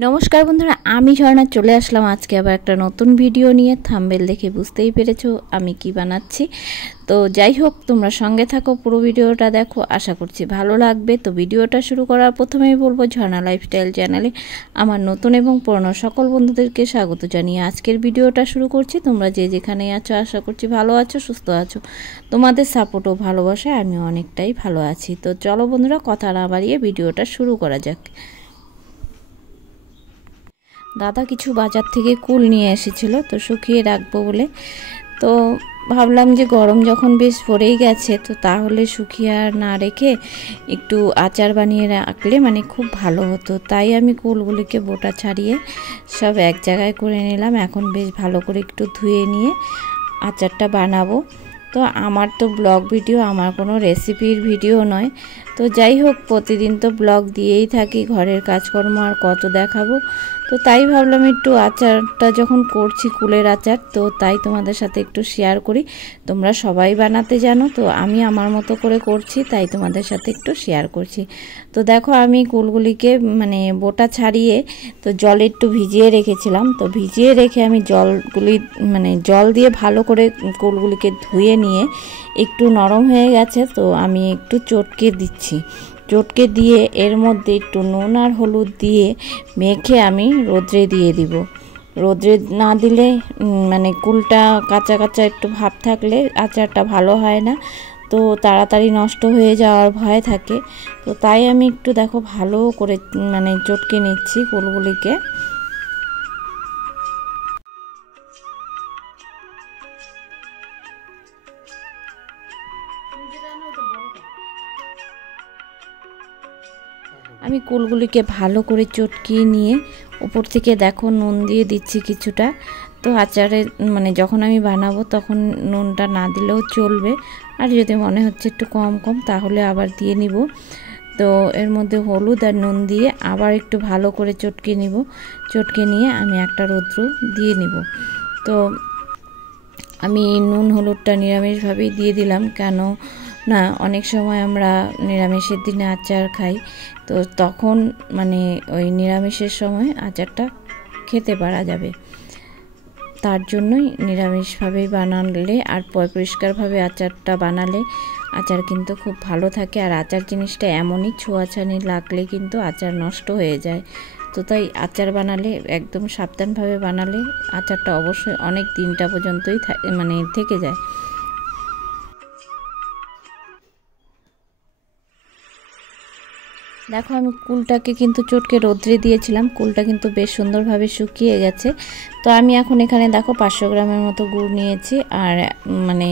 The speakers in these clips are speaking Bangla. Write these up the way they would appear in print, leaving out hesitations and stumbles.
নমস্কার বন্ধুরা, আমি ঝর্ণা চলে আসলাম আজকে আবার একটা নতুন ভিডিও নিয়ে। থাম্বনেল দেখে বুঝতেই পেরেছো আমি কি বানাচ্ছি। তো যাই হোক, তোমরা সঙ্গে থাকো, পুরো ভিডিওটা দেখো, আশা করছি ভালো লাগবে। তো ভিডিওটা শুরু করার প্রথমেই বলবো, ঝর্ণা লাইফস্টাইল চ্যানেলে আমার নতুন এবং পুরনো সকল বন্ধুদেরকে স্বাগত জানিয়ে আজকের ভিডিওটা শুরু করছি। তোমরা যে যেখানে আছো আশা করছি ভালো আছো, সুস্থ আছো। তোমাদের সাপোর্ট ও ভালোবাসায় আমি অনেকটাই ভালো আছি। তো চলো বন্ধুরা, কথা না বাড়িয়ে ভিডিওটা শুরু করা যাক। দাদা কিছু বাজার থেকে কুল নিয়ে এসেছিল, তো শুকিয়ে রাখবো বলে। তো ভাবলাম যে গরম যখন বেশ পড়েই গেছে, তো তাহলে শুকিয়ে আর না রেখে একটু আচার বানিয়ে রাখলে মানে খুব ভালো হতো। তাই আমি কুলগুলিকে বোটা ছাড়িয়ে সব এক জায়গায় করে নিলাম। এখন বেশ ভালো করে একটু ধুয়ে নিয়ে আচারটা বানাবো। তো আমার তো ব্লগ ভিডিও, আমার কোনো রেসিপির ভিডিও নয়। তো যাই হোক, প্রতিদিন তো ব্লগ দিয়েই থাকি, ঘরের কাজকর্ম আর কত দেখাবো। তো তাই ভাবলাম একটু আচারটা যখন করছি, কুলের আচার, তো তাই তোমাদের সাথে একটু শেয়ার করি। তোমরা সবাই বানাতে জানো, তো আমি আমার মতো করে করছি, তাই তোমাদের সাথে একটু শেয়ার করছি। তো দেখো, আমি কুলগুলিকে মানে বোটা ছাড়িয়ে তো জলে একটু ভিজিয়ে রেখেছিলাম। তো ভিজিয়ে রেখে আমি জলগুলি মানে জল দিয়ে ভালো করে কুলগুলিকে ধুয়ে নিয়ে একটু নরম হয়ে গেছে, তো আমি একটু চটকে দিচ্ছি। চটকে দিয়ে এর মধ্যে একটু নুন আর হলুদ দিয়ে মেখে আমি রোদ্রে দিয়ে দিব। রোদ্রে না দিলে মানে কুলটা কাঁচা কাঁচা একটু ভাব থাকলে আচারটা ভালো হয় না, তো তাড়াতাড়ি নষ্ট হয়ে যাওয়ার ভয় থাকে। তো তাই আমি একটু দেখো ভালো করে মানে চটকে নিচ্ছি কুলগুলিকে। আমি কুলগুলিকে ভালো করে চটকিয়ে নিয়ে উপর থেকে দেখো নুন দিয়ে দিচ্ছি কিছুটা। তো আচারে মানে যখন আমি বানাবো তখন নুনটা না দিলেও চলবে, আর যদি মনে হচ্ছে একটু কম কম তাহলে আবার দিয়ে নিব। তো এর মধ্যে হলুদ আর নুন দিয়ে আবার একটু ভালো করে চটকে নিব। চটকে নিয়ে আমি একটা রৌদ্র দিয়ে নিব। তো আমি নুন হলুদটা নিরামিষভাবেই দিয়ে দিলাম, কেন না অনেক সময় আমরা নিরামিষের দিনে আচার খাই, তো তখন মানে ওই নিরামিষের সময় আচারটা খেতে পারা যাবে। তার জন্যই নিরামিষভাবেই বানালে আর পরিষ্কারভাবে আচারটা বানালে আচার কিন্তু খুব ভালো থাকে। আর আচার জিনিসটা এমনই, ছোঁয়াছানি লাগলে কিন্তু আচার নষ্ট হয়ে যায়। তো তাই আচার বানালে একদম সাবধানভাবে বানালে আচারটা অবশ্যই অনেক দিনটা পর্যন্তই মানে থেকে যায়। দেখো, আমি কুলটাকে কিন্তু চটকে রোদ্রে দিয়েছিলাম, কুলটা কিন্তু বেশ সুন্দরভাবে শুকিয়ে গেছে। তো আমি এখন এখানে দেখো 500 গ্রামের মতো গুড় নিয়েছি, আর মানে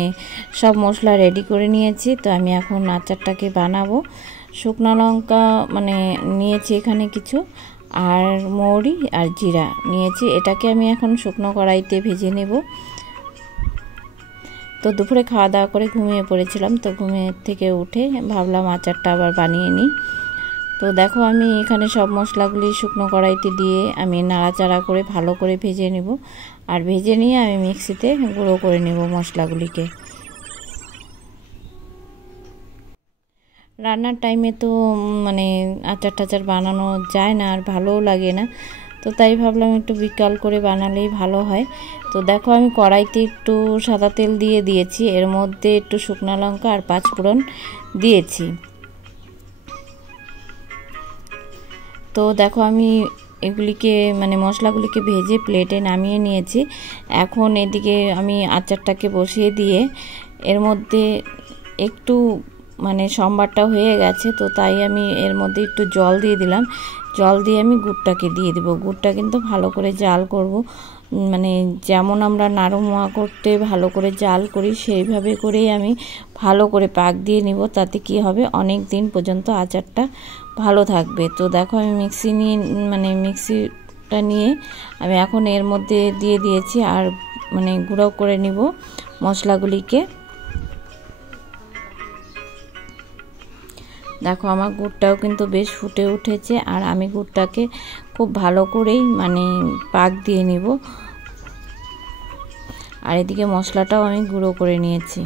সব মশলা রেডি করে নিয়েছি। তো আমি এখন আচারটাকে বানাবো। শুকনো লঙ্কা মানে নিয়েছি এখানে কিছু, আর মৌরি আর জিরা নিয়েছি। এটাকে আমি এখন শুকনো কড়াইতে ভেজে নেব। তো দুপুরে খাওয়া দাওয়া করে ঘুমিয়ে পড়েছিলাম, তো ঘুমিয়ে থেকে উঠে ভাবলাম আচারটা আবার বানিয়ে নিই। তো দেখো, আমি এখানে সব মশলাগুলি শুকনো কড়াইতে দিয়ে আমি নাড়াচাড়া করে ভালো করে ভেজে নেব। আর ভেজে নিয়ে আমি মিক্সিতে গুঁড়ো করে নেব মশলাগুলিকে। রান্নার টাইমে তো মানে আচার টাচার বানানো যায় না, আর ভালোও লাগে না। তো তাই ভাবলাম একটু বিকাল করে বানালেই ভালো হয়। তো দেখো, আমি কড়াইতে একটু সাদা তেল দিয়ে দিয়েছি, এর মধ্যে একটু শুকনো লঙ্কা আর 5 ফোড়ন দিয়েছি। তো দেখো, আমি এগুলিকে মানে মশলাগুলিকে ভেজে প্লেটে নামিয়ে নিয়েছি। এখন এদিকে আমি আচারটাকে বসিয়ে দিয়ে এর মধ্যে একটু মানে সম্বারটা হয়ে গেছে, তো তাই আমি এর মধ্যে একটু জল দিয়ে দিলাম। জল দিয়ে আমি গুড়টাকে দিয়ে দেবো। গুড়টা কিন্তু ভালো করে জাল করব, মানে যেমন আমরা নাড়ু মোয়া করতে ভালো করে জাল করি সেইভাবে করেই আমি ভালো করে পাক দিয়ে নিব। তাতে কি হবে, অনেক দিন পর্যন্ত আচারটা ভালো থাকবে। তো দেখো, আমি মিক্সিটা নিয়ে আমি এখন এর মধ্যে দিয়ে দিয়েছি, আর মানে গুঁড়ো করে নিব মশলাগুলিকে। দেখো, আমার গুড়টাও কিন্তু বেশ ফুটে উঠেছে, আর আমি গুড়টাকে খুব ভালো করেই মানে পাক দিয়ে নিব। আর এদিকে মশলাটাও আমি গুঁড়ো করে নিয়েছি।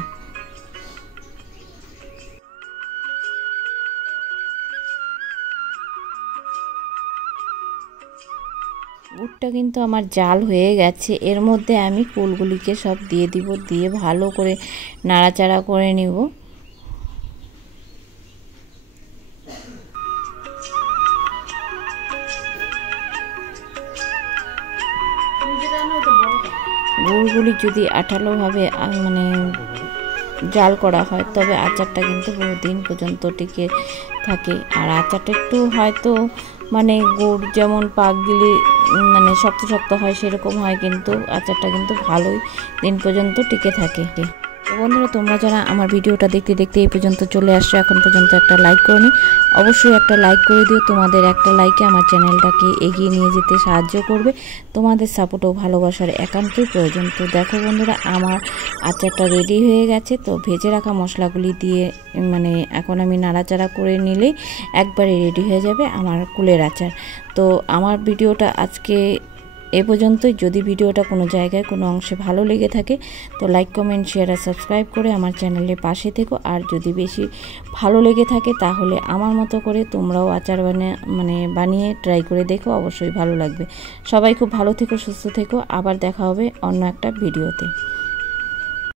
গুড়টা কিন্তু আমার জাল হয়ে গেছে। এর মধ্যে আমি কুলগুলিকে সব দিয়ে দিব, দিয়ে ভালো করে নাড়াচাড়া করে নিব। গুড়গুলি যদি আঠালোভাবে মানে জাল করা হয় তবে আচারটা কিন্তু বহুদিন পর্যন্ত টিকে থাকে। আর আচারটা একটু হয়তো মানে গুড় যেমন পাক দিলে মানে শক্ত শক্ত হয় সেরকম হয়, কিন্তু আচারটা কিন্তু ভালোই দিন পর্যন্ত টিকে থাকে। তো বন্ধুরা, তোমরা যারা আমার ভিডিওটা দেখতে দেখতে এই পর্যন্ত চলে আসছো, এখন পর্যন্ত একটা লাইক করনি, অবশ্যই একটা লাইক করে দিও। তোমাদের একটা লাইকে আমার চ্যানেলটাকে এগিয়ে নিয়ে যেতে সাহায্য করবে। তোমাদের সাপোর্ট ও ভালোবাসার একান্তই প্রয়োজন। তো দেখো বন্ধুরা, আমার আচারটা রেডি হয়ে গেছে। তো ভেজে রাখা মশলাগুলি দিয়ে মানে এখন আমি নাড়াচাড়া করে নিলেই একবারে রেডি হয়ে যাবে আমার কুলের আচার। তো আমার ভিডিওটা আজকে এ পর্যন্তই। যদি ভিডিওটা কোনো জায়গায় কোনো অংশে ভালো লেগে থাকে তো লাইক, কমেন্ট, শেয়ার আর সাবস্ক্রাইব করে আমার চ্যানেলের পাশে থেকো। আর যদি বেশি ভালো লেগে থাকে তাহলে আমার মতো করে তোমরাও আচার বানিয়ে ট্রাই করে দেখো, অবশ্যই ভালো লাগবে। সবাই খুব ভালো থেকো, সুস্থ থেকো। আবার দেখা হবে অন্য একটা ভিডিওতে।